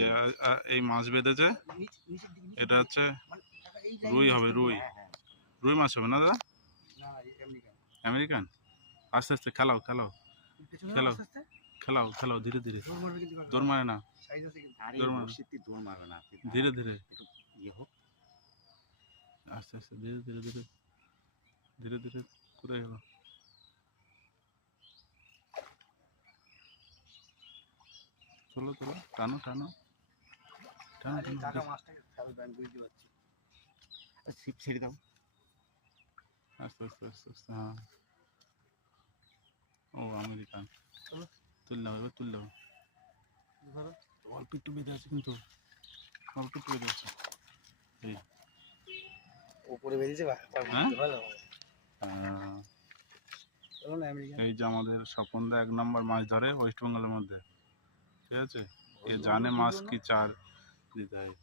যে এই মাছ বেঁধেছে, এটা হচ্ছে রুই হবে, রুই রুই মাছ হবে না দাদা? আমেরিকান। আস্তে আস্তে খেলাও খেলাও খেলাও খেলাও খেলাও, ধীরে ধীরে, দৌড় মারে না, দৌড় মারে না, ধীরে ধীরে, আস্তে আস্তে, ধীরে ধীরে ধীরে ধীরে ধীরে করে গেল। চলো চলো, টানো টানো টানো টানো, ছিপ ছেড়ে দাও, আস্তে আস্তে আস্তে আস্তে। হ্যাঁ, ও আমেরিকান। তুল নাও, এবার তুল দাও, অল্প একটু বেঁধে আছে কিন্তু, অল্প একটু বেঁধে আছে। এই উপরে বেরিয়েছে, এই যে আমাদের স্বপনদা 1 নম্বর মাছ ধরে ওয়েস্ট বেঙ্গলের মধ্যে, ঠিক আছে? এ জানে মাছ কি চার দিতে হয়।